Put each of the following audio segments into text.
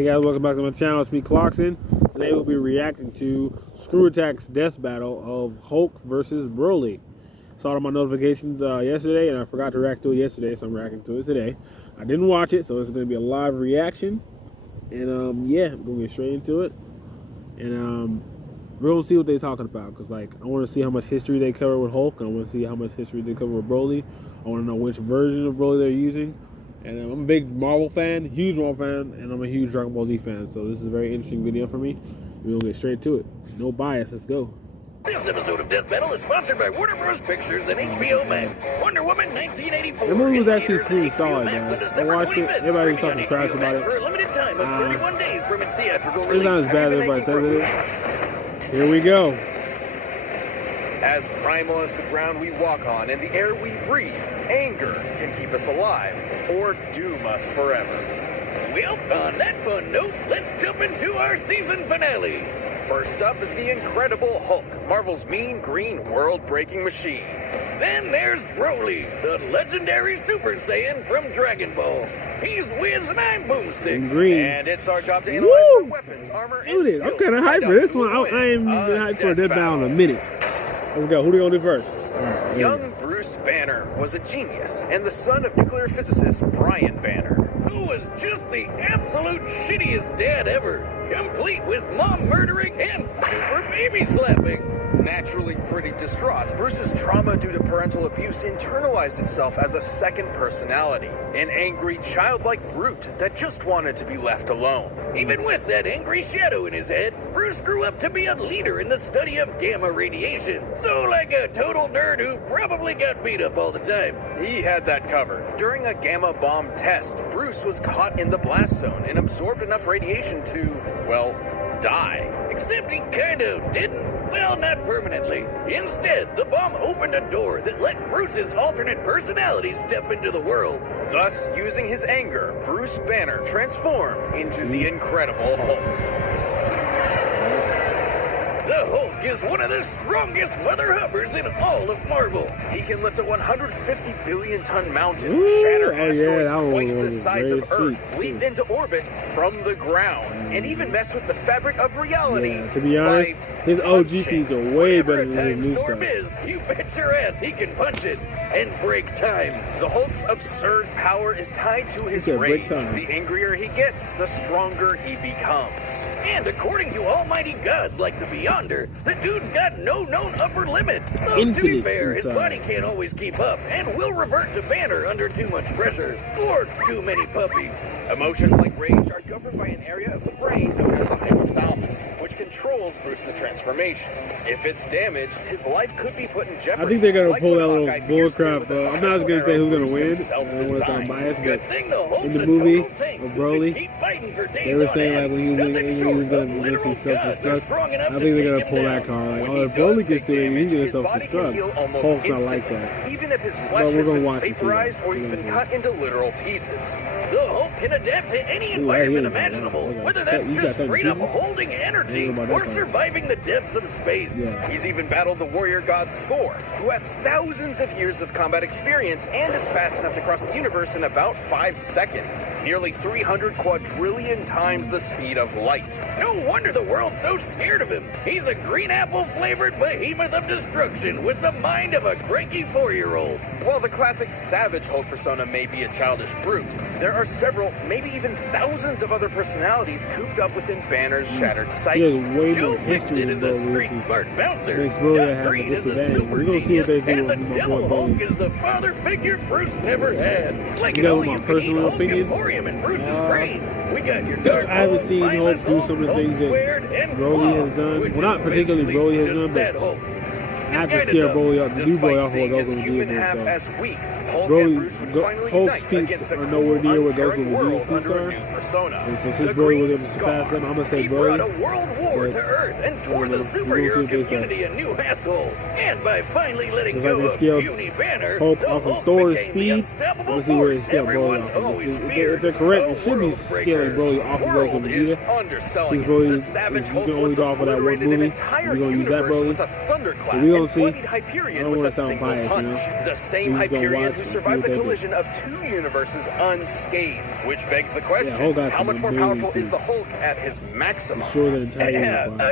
Hey guys, welcome back to my channel. It's me, Clocksyn. Today we'll be reacting to Screw Attack's death battle of Hulk versus Broly. Saw it on my notifications yesterday, and I forgot to react to it yesterday, so I'm reacting to it today. I didn't watch it, so it's going to be a live reaction. And yeah, I'm going to get straight into it. And we're going to see what they're talking about, because like I want to see how much history they cover with Hulk, and I want to see how much history they cover with Broly. I want to know which version of Broly they're using. And I'm a big Marvel fan, huge Marvel fan, and I'm a huge Dragon Ball Z fan. So this is a very interesting video for me. We'll get straight to it. No bias, let's go. This episode of Death Battle is sponsored by Warner Bros. Pictures and HBO Max. Wonder Woman 1984. The movie was actually pretty solid, guys. I watched it. Everybody was talking trash about it. For a limited time of 31 days from its theatrical It's release. not as bad as everybody says it is. Here we go. As primal as the ground we walk on and the air we breathe, anger can keep us alive or doom us forever. Well, on that fun note, let's jump into our season finale. First up is the Incredible Hulk, Marvel's mean green world-breaking machine. Then there's Broly, the legendary Super Saiyan from Dragon Ball. He's Wiz and I'm Boomstick. Green. And it's our job to analyze their weapons, armor, and skills. I'm kind of hyped for this one. I ain't even hyped for a death battle in a minute. Let's go. Who do you want to do first? Young Bruce Banner was a genius and the son of nuclear physicist Brian Banner, who was just the absolute shittiest dad ever, complete with mom murdering and super baby slapping. Naturally pretty distraught, Bruce's trauma due to parental abuse internalized itself as a second personality, an angry, childlike brute that just wanted to be left alone. Even with that angry shadow in his head, Bruce grew up to be a leader in the study of gamma radiation. So like a total nerd who probably got beat up all the time. He had that covered. During a gamma bomb test, Bruce was caught in the blast zone and absorbed enough radiation to, well, die. Except he kind of didn't. Well, not permanently. Instead, the bomb opened a door that let Bruce's alternate personality step into the world. Thus, using his anger, Bruce Banner transformed into the Incredible Hulk. The Hulk is one of the strongest mother hubbers in all of Marvel. He can lift a 150 billion ton mountain, shatter asteroids twice the size of Earth, leap into orbit from the ground, and even mess with the fabric of reality. Yeah, to be honest, his OG feats are way better than his new storm stuff. is, you bet your ass he can punch it and break time. The Hulk's absurd power is tied to his rage. The angrier he gets, the stronger he becomes. And according to almighty gods like the Beyonder, the dude's got no known upper limit. Though to be fair, his body can't always keep up and will revert to Banner under too much pressure or too many puppies. Emotions like rage are governed by an area of the brain known as the hypothalamus, which controls Bruce's transformation. If it's damaged, his life could be put in jeopardy. I think they're gonna pull that little bullcrap. I'm not gonna say who's gonna win. I don't want to sound biased, but in the movie of Broly, they were saying like when he was gonna make himself destruct. I think they're gonna pull that card. Like, oh, if Broly gets to it, he's gonna self-destruct. Hulk's not like that. Even if his flesh has been vaporized or he's been cut into literal pieces. The Hulk can adapt to any environment imaginable, whether that's just straight up holding energy or surviving the depths of space. He's even battled the warrior god Thor, who has thousands of years of combat experience and is fast enough to cross the universe in about 5 seconds, nearly 300 quadrillion times the speed of light. No wonder the world's so scared of him. He's a green apple flavored behemoth of destruction with the mind of a cranky 4-year-old. While the classic savage Hulk persona may be a childish brute, there are several, maybe even thousands of other personalities cooped up within Banner's shattered psyche. Joe Fixit is a street-smart bouncer, Doc Green is a super genius, and the Devil Hulk is the father figure Bruce never had. It's like an all-you-can-eat Hulk Emporium in Bruce's brain. We got your Dark I haven't seen Hulk do some of the things that Broly has done. Well, not particularly Broly has done, but I have to scare Broly off. The new boy off what goes with the Hulk's feats are nowhere near what goes with the new feats are. And so since Broly was able to surpass them, I'm gonna say Broly. He brought a world war to Earth and tore the superhero community a new asshole. And by finally letting go of puny Banner, the Hulk became the unstoppable force everyone's always feared. If they're correct, it should be scaling Broly off of Goku Vegeta. Since Broly is only go off of that one movie, we're gonna use that Broly. see, bloodied Hyperion with a single punch. The same Hyperion who survived the collision of 2 universes unscathed. Which begs the question, how much more powerful is the Hulk at his maximum?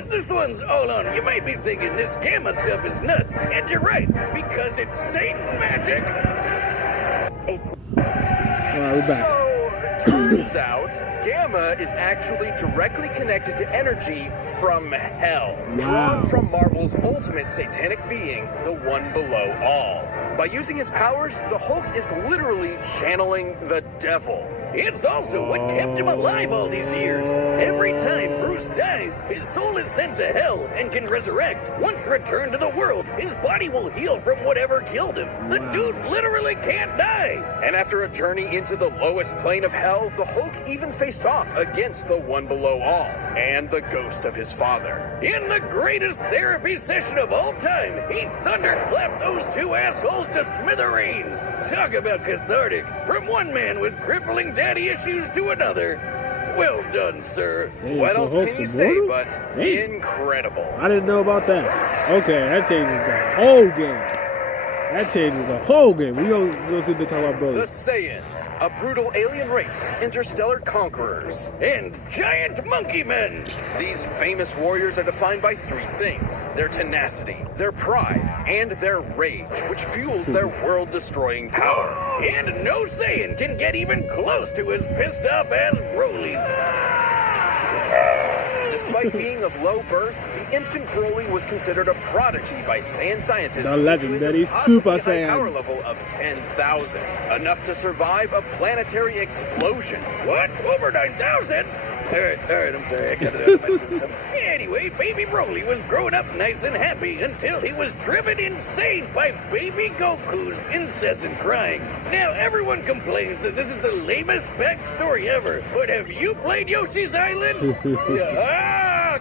This one's all on. You might be thinking this Gamma stuff is nuts, and you're right, because it's Satan magic. It's... Alright, we're back. So, turns out, Gamma is actually directly connected to energy from hell, drawn from Marvel's ultimate satanic being, the One Below All. By using his powers, the Hulk is literally channeling the devil. It's also what kept him alive all these years. Every time Bruce dies, his soul is sent to hell and can resurrect. Once returned to the world, his body will heal from whatever killed him. The dude literally can't die. And after a journey into the lowest plane of hell, the Hulk even faced off against the One Below All and the ghost of his father. In the greatest therapy session of all time, he thunderclapped those 2 assholes to smithereens. Talk about cathartic. From one man with crippling daddy issues to another. Well done, sir. Damn, what else can you say but Damn. incredible? I didn't know about that. Okay, that changes the whole game. That changes the whole game. We don't see the talk about The brothers. Saiyans, a brutal alien race of interstellar conquerors. And giant monkey men. These famous warriors are defined by 3 things: their tenacity, their pride, and their rage, which fuels their world-destroying power. And no Saiyan can get even close to as pissed off as Broly. Despite being of low birth, the infant Broly was considered a prodigy by Saiyan scientists The legendary due to his impossibly Super high Saiyan. power level of 10,000, enough to survive a planetary explosion. What? Over 9,000? Alright, I'm sorry, I got it out of my system. Anyway, baby Broly was growing up nice and happy until he was driven insane by baby Goku's incessant crying. Now, everyone complains that this is the lamest backstory ever, but have you played Yoshi's Island?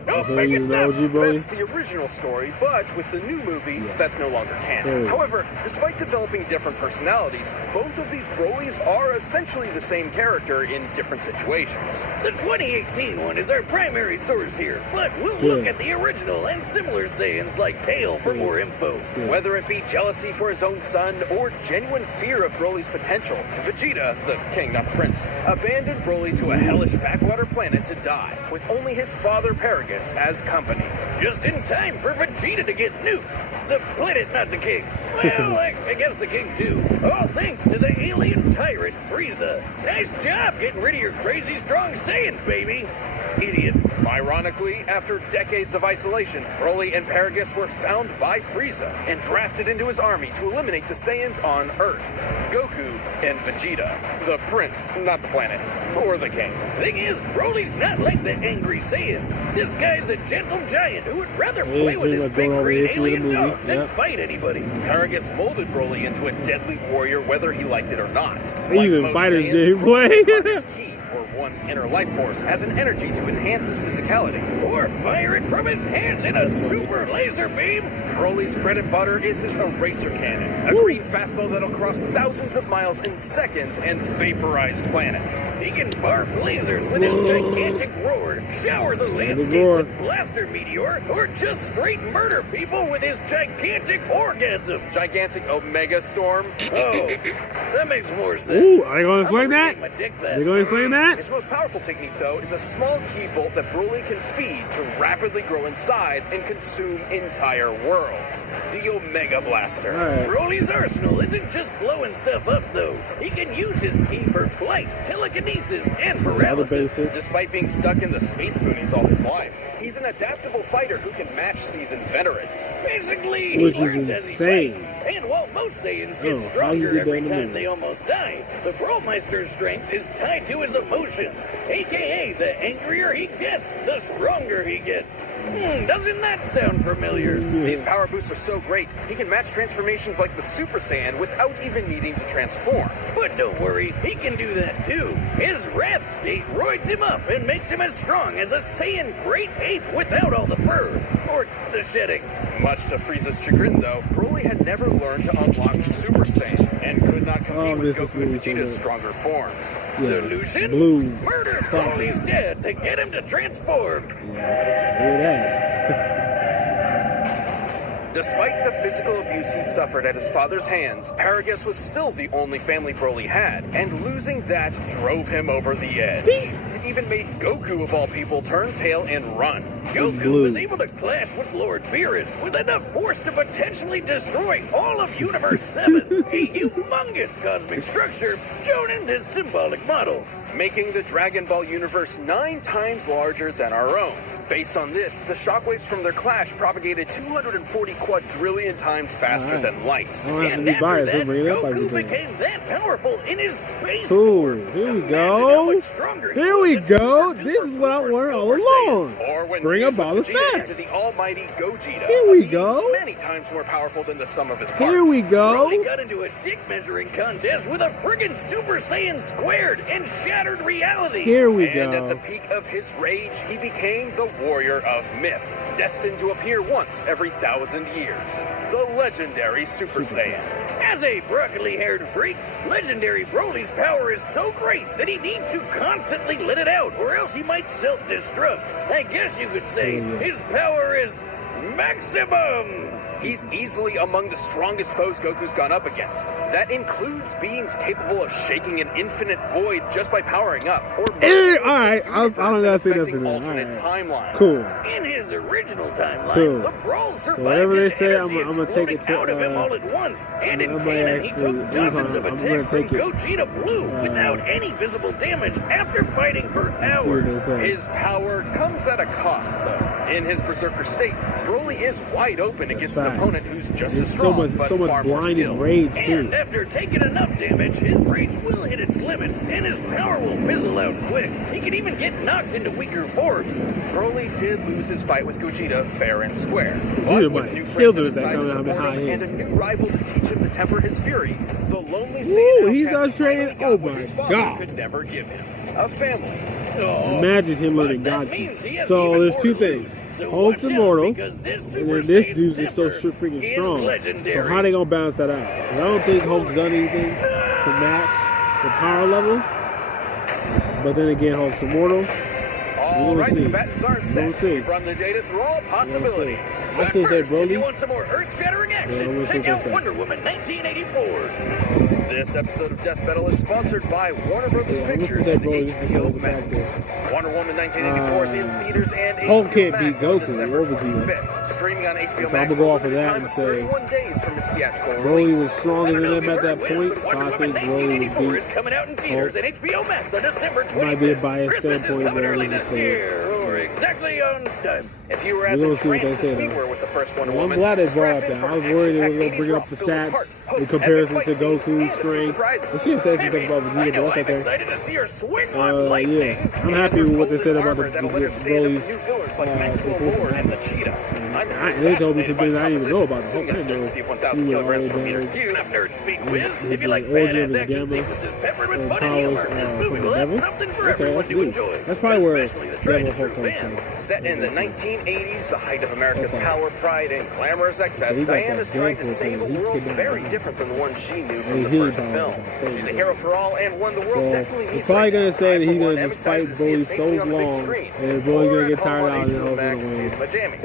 Don't make it stop! That's the original story, but with the new movie, that's no longer canon. However, despite developing different personalities, both of these Brolys are essentially the same character in different situations. The 2018 one is our primary source here, but we'll look at the original and similar Saiyans like Kale for more info. Whether it be jealousy for his own son or genuine fear of Broly's potential, Vegeta, the king, not the prince, abandoned Broly to a hellish backwater planet to die, with only his father Paragus as company. Just in time for Vegeta to get nuked. The planet, not the king. Well, I guess the king too. All thanks to the alien tyrant Frieza. Nice job getting rid of your crazy strong Saiyan, baby. Idiot. Ironically, after decades of isolation, Broly and Paragus were found by Frieza and drafted into his army to eliminate the Saiyans on Earth. Goku and Vegeta. The prince, not the planet, or the king. Thing is, Broly's not like the angry Saiyans. This guy's a gentle giant who would rather play with his big green alien dog than fight anybody. Paragus molded Broly into a deadly warrior whether he liked it or not. Even fighters didn't play. Key, or one's inner life force, as an energy to enhance his physicality. Or fire it from his hands in a super laser beam. Broly's bread and butter is his eraser cannon, a green fastball that'll cross thousands of miles in seconds and vaporize planets. He can barf lasers with his gigantic roar, shower the landscape with blaster meteor, or just straight murder people with his gigantic orgasm. Gigantic Omega Storm. Oh, that makes more sense. Ooh, are they going to explain that? They going to explain that? His most powerful technique, though, is a small key bolt that Broly can feed to rapidly grow in size and consume entire worlds. The Omega Blaster. Broly's arsenal isn't just blowing stuff up, though. He can use his key for flight, telekinesis, and paralysis. Despite being stuck in the space boonies all his life, he's an adaptable fighter who can match seasoned veterans. Basically, he learns as he fights. And while most Saiyans get stronger every time they almost die, the Bromeister's strength is tied to his emotions. AKA, the angrier he gets, the stronger he gets. Doesn't that sound familiar? These power boosts are so great, he can match transformations like the Super Saiyan without even needing to transform. But don't worry, he can do that too. His Wrath state roids him up and makes him as strong as a Saiyan Great Ape without all the fur. Or the shedding. Much to Frieza's chagrin, though, Broly had never learned to unlock Super Saiyan and could not compete with Goku and Vegeta's stronger forms. Solution? Murder Broly's dad to get him to transform. Despite the physical abuse he suffered at his father's hands, Paragus was still the only family Broly had, and losing that drove him over the edge. It even made Goku, of all people, turn tail and run. Goku was able to clash with Lord Beerus with enough force to potentially destroy all of Universe 7, a humongous cosmic structure shown in this symbolic model, making the Dragon Ball universe 9 times larger than our own. Based on this, the shockwaves from their clash propagated 240 quadrillion times faster than light. And after that, Goku became that powerful in his base form. Here we go. Here we go. This is what I wanted all along. Or when Bring up all the Vegeta facts. into the almighty Gogeta. Here we go. Many times more powerful than the sum of his parts. Here we go. Broly got into a dick measuring contest with a friggin' Super Saiyan squared and shattered reality. Here we go. And at the peak of his rage, he became the warrior of myth, destined to appear once every 1,000 years. The legendary Super Saiyan. As a broccoli-haired freak, legendary Broly's power is so great that he needs to constantly let it out, or else he might self-destruct. I guess you could say his power is maximum. He's easily among the strongest foes Goku's gone up against. That includes beings capable of shaking an infinite void just by powering up. Or alright, I don't gotta say nothing. Alternate timelines. Cool. In his original timeline, the Brawl survived his energy exploding out of him all at once. And in canon, he took dozens of attacks from Gogeta Blue without any visible damage after fighting for hours. His power comes at a cost, though. In his berserker state, Broly is wide open against an opponent who's just as strong, but far more skilled. And after taking enough damage, his rage will hit its limits, and his power will fizzle out quick. He can even get knocked into weaker forms. Broly did lose his fight with Gogeta fair and square, but with new friends on his side to support him and a new rival to teach him to temper his fury, the lonely Saiyan outcast finally got what his father could never give him: a family. Imagine him learning God. So there's two things. Hulk's immortal, and then this dude's just so freaking strong. So how they gonna balance that out? I don't think Hulk's done anything to match the power level. But then again, Hulk's immortal. All right, the bets are set. We've run the data through all possibilities. But first, if you want some more earth-shattering action, check out Wonder Woman 1984. This episode of Death Battle is sponsored by Warner Brothers Pictures and HBO Max. Wonder Woman 1984 is in theaters and HBO Max on December 25th. Streaming on HBO Max for a time of 31 days from its theatrical release. Broly was stronger than him at that point. But Wonder Woman 1984 is coming out in theaters and HBO Max on December 25th. Might be a biased Christmas is standpoint coming there, early this year, or exactly on time. If you were as entranced as we were with the first Wonder Woman, I'm glad they brought up that. I was worried they were going to bring up the stats in comparison to Goku's strength. I should have said something about Vegeta, but that's okay. Excited to see her swing on lightning. Yeah, I'm happy with what they said about the Broly's like Maxwell Lord and the Cheetah. They told me some things I didn't even know about. I didn't know. Enough nerd speak whiz. If you like badass action sequences peppered with funny humor, this movie will have something for everyone to enjoy. That's probably where especially the tried and true fans. Set in the 1980s, the height of America's power, pride, and glamorous excess, Diana's trying to save a world very different from the one she knew from the first film. She's a hero for all and one the world definitely needs. Probably gonna say that he's gonna just fight Broly so long, and Broly's gonna get tired out and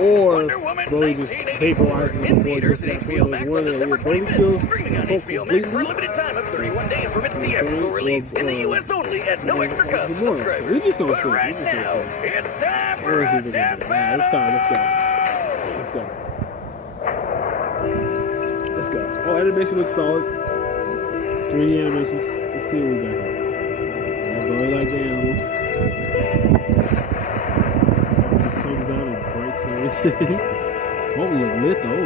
or Broly just vaporizes in theaters and HBO Max on December 25th. Streaming on HBO Max for a limited time of 31 days from its theatrical release in the US only at no extra cost to subscribers. But right now, it's time for a Death Battle! Let's go. Oh, animation looks solid. 3D animation. Let's see what we got here. Broly like the animals. Comes down and breaks everything. Oh, look lit though.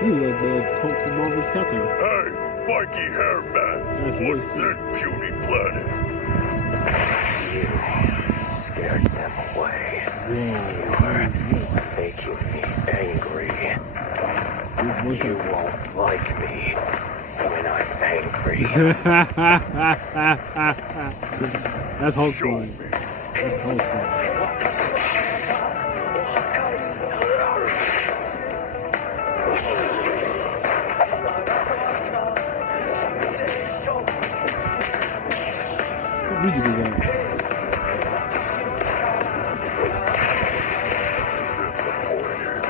He like the Coke from Marvel's Captain. Hey, spiky hair man. What's this puny planet? You scared them away. You're making me angry. You won't like me when I'm angry. That's Hulk story. That's Hulk story. We can do that. Disappointed.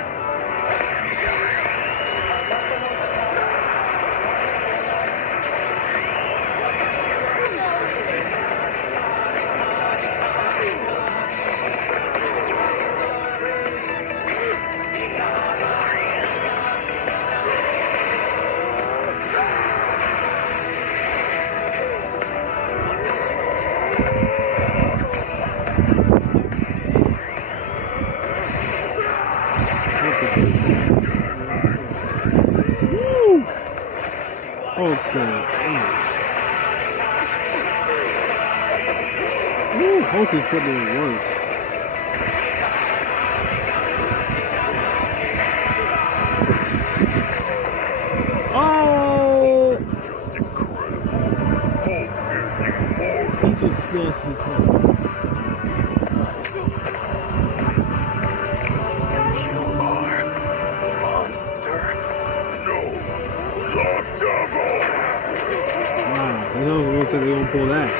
he's putting in work. Oh! Just incredible. Hulk is immortal. He just snatched his head. You are a monster. No, the devil. Wow, they don't look like they're gonna pull that.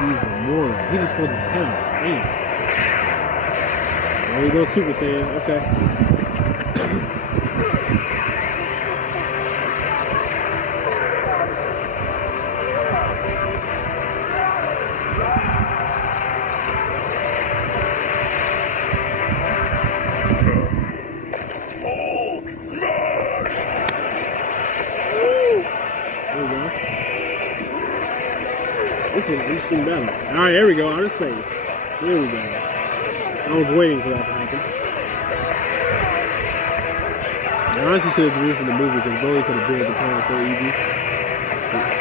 He's immortal. He just pulled his head off. Damn. There you go, Super Saiyan. Okay. Hulk smash. There we go. This is an interesting battle. Alright, there we go. Outer space. There we go. I was waiting for that to happen. I honestly should have produced in the movie because Broly could have been at the time so easy.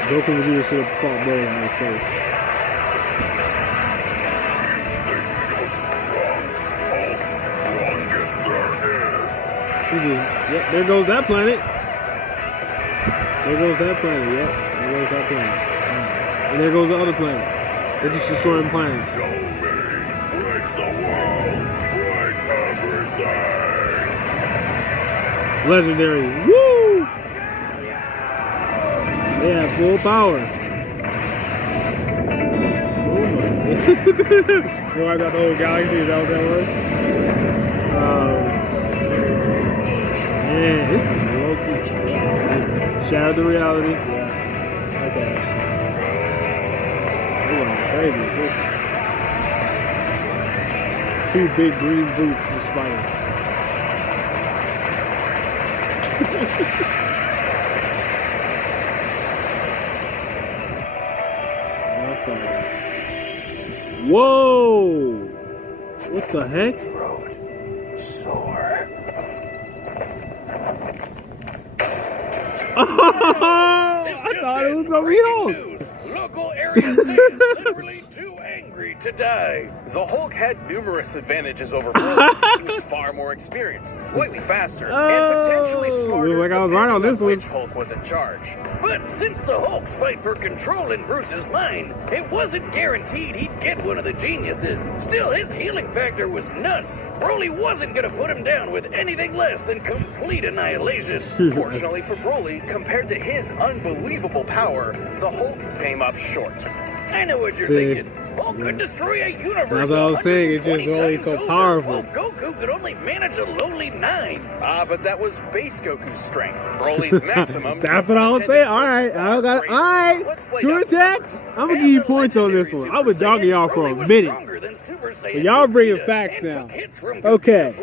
Goku and Vegeta should have fought Broly out of space. You're strong. Hulk, strongest there is. Yep, there goes that planet. There goes that planet, yep. There goes that planet. And there goes the other planet. They're just destroying planets. Show me. Break the world. Break everything. Legendary. Woo! Yeah, full power. Oh my god. So I got the whole galaxy, is that what that was? Man, this is low-key. Shattered the reality. Yeah. Okay. We're going crazy. Two big green boots just fighting. Whoa! What the heck? Throat sore. I thought it was gonna be Hulk. News. Local area Saiyans literally too angry to die. The Hulk had numerous advantages over Broly. He was far more experienced, slightly faster, and potentially smarter. Looks like I was right on this one. Which Hulk was in charge? But since the Hulk's fight for control in Bruce's mind, it wasn't guaranteed he'd get one of the geniuses. Still, his healing factor was nuts. Broly wasn't gonna put him down with anything less than complete annihilation. Fortunately for Broly, compared to his unbelievable power, the Hulk came up short. I know what you're See. thinking. Hulk could destroy a universe. That's what I was saying, it's just 120 only so times over, powerful. while Goku could only manage a lowly 9. But that was base Goku's strength. Broly's maximum. That's what I was saying. Alright, I got it. Alright. Let's lay Screw down some attack. numbers. I'm gonna give you points on this one. I've been dogging y'all for a minute. But y'all bringing facts now. Okay.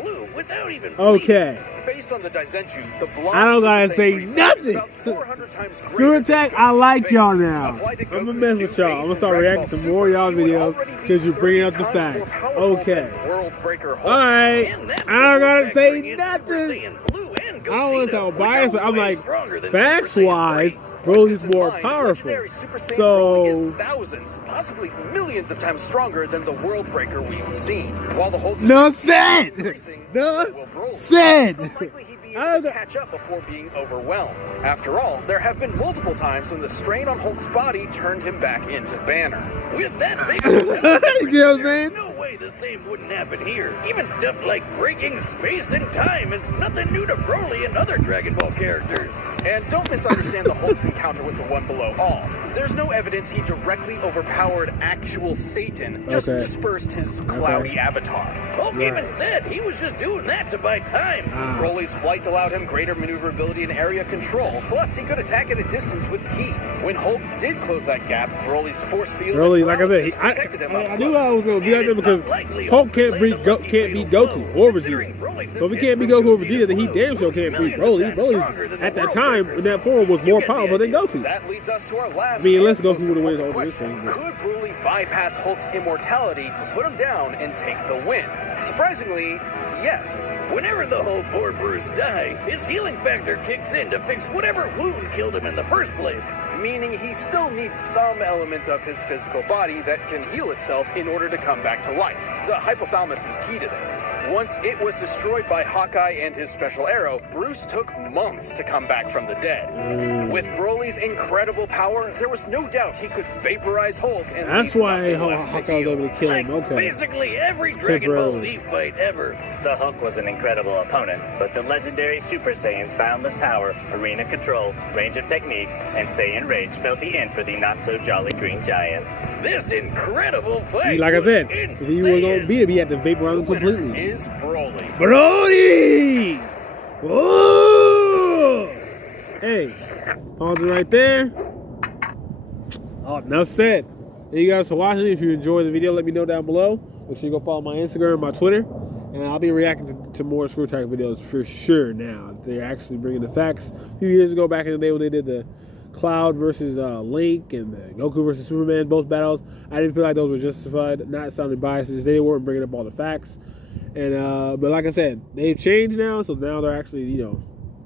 Okay. Based on the Daizenshuu, the blonde I don't gotta Super say Saiyan 3 is nothing. about 400 times Screw greater attack, than I like Goku's y'all base. now. Applied to I'm gonna Goku's mess new with y'all. base I'm gonna in start Dragon reacting Ball to more of y'all Super, he would videos already be because you're bringing up the 30 times more facts. powerful Okay. than World Breaker Hulk. Alright. And that's I don't gotta before say factoring in Super nothing. Saiyan Blue and I don't want to Gogeta, sound which biased, but are I'm way like, stronger than facts Super Saiyan wise, 3. Broly's In more mind, powerful. legendary Super Saiyan Broly is So, thousands, possibly millions of times stronger than the World Breaker we've seen. While the Hulk's no strength said. is increasing, No so will Broly. said. It's unlikely he'd be I able to don't- catch up before being overwhelmed. After all, there have been multiple times when the strain on Hulk's body turned him back into Banner. With that big You know what I'm saying? there's no way the same wouldn't happen here. Even stuff like breaking space and time is nothing new to Broly and other Dragon Ball characters. And don't misunderstand the Hulk's encounter with the One Below All. There's no evidence he directly overpowered actual Satan, just Okay. dispersed his cloudy avatar. Hulk even said he was just doing that to buy time. Broly's flight allowed him greater maneuverability and area control, plus he could attack at a distance with Ki. When Hulk did close that gap, Broly's force field Broly, and like I said, paralysis protected him up I knew I close. was gonna do that And it's because not like Hulk can't beat Goku or Vegeta. So if he can't beat Goku or Vegeta, then he damn sure can't beat Broly. Broly, at that time, in that form, was more powerful than Goku. That leads us to our last. I mean, unless Goku would have won all this thing. Could Broly bypass Hulk's immortality to put him down and take the win? Surprisingly, yes. Whenever the Hulk or Bruce die, his healing factor kicks in to fix whatever wound killed him in the first place. Meaning he still needs some element of his physical body that can heal itself in order to come back to life. The hypothalamus is key to this. Once it was destroyed by Hawkeye and his special arrow, Bruce took months to come back from the dead. With Broly's incredible power, there was no doubt he could vaporize Hulk and that's why Hawkeye was able to kill him. Okay. Basically every Dragon Ball Z fight ever. The Hulk was an incredible opponent, but the legendary Super Saiyan's boundless power, arena control, range of techniques, and Saiyan rage spelled the end for the not-so-jolly Green Giant. This incredible fight like I said, was if he was going to beat him, he had to vaporize him The winner completely. is Broly. Brody! Whoa! Hey, pause it right there. Oh, enough said. Thank you guys for watching. If you enjoyed the video, let me know down below. Make sure you go follow my Instagram and my Twitter. And I'll be reacting to more Screw Attack videos for sure now. They're actually bringing the facts. A few years ago, back in the day when they did the Cloud versus Link and the Goku versus Superman, both battles, I didn't feel like those were justified, not sounding biases. They weren't bringing up all the facts. And but like I said, they've changed now, so now they're actually, you know,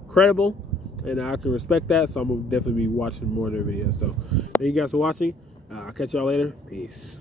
credible. And I can respect that, so I'm going to definitely be watching more of their videos. So thank you guys for watching. I'll catch y'all later. Peace.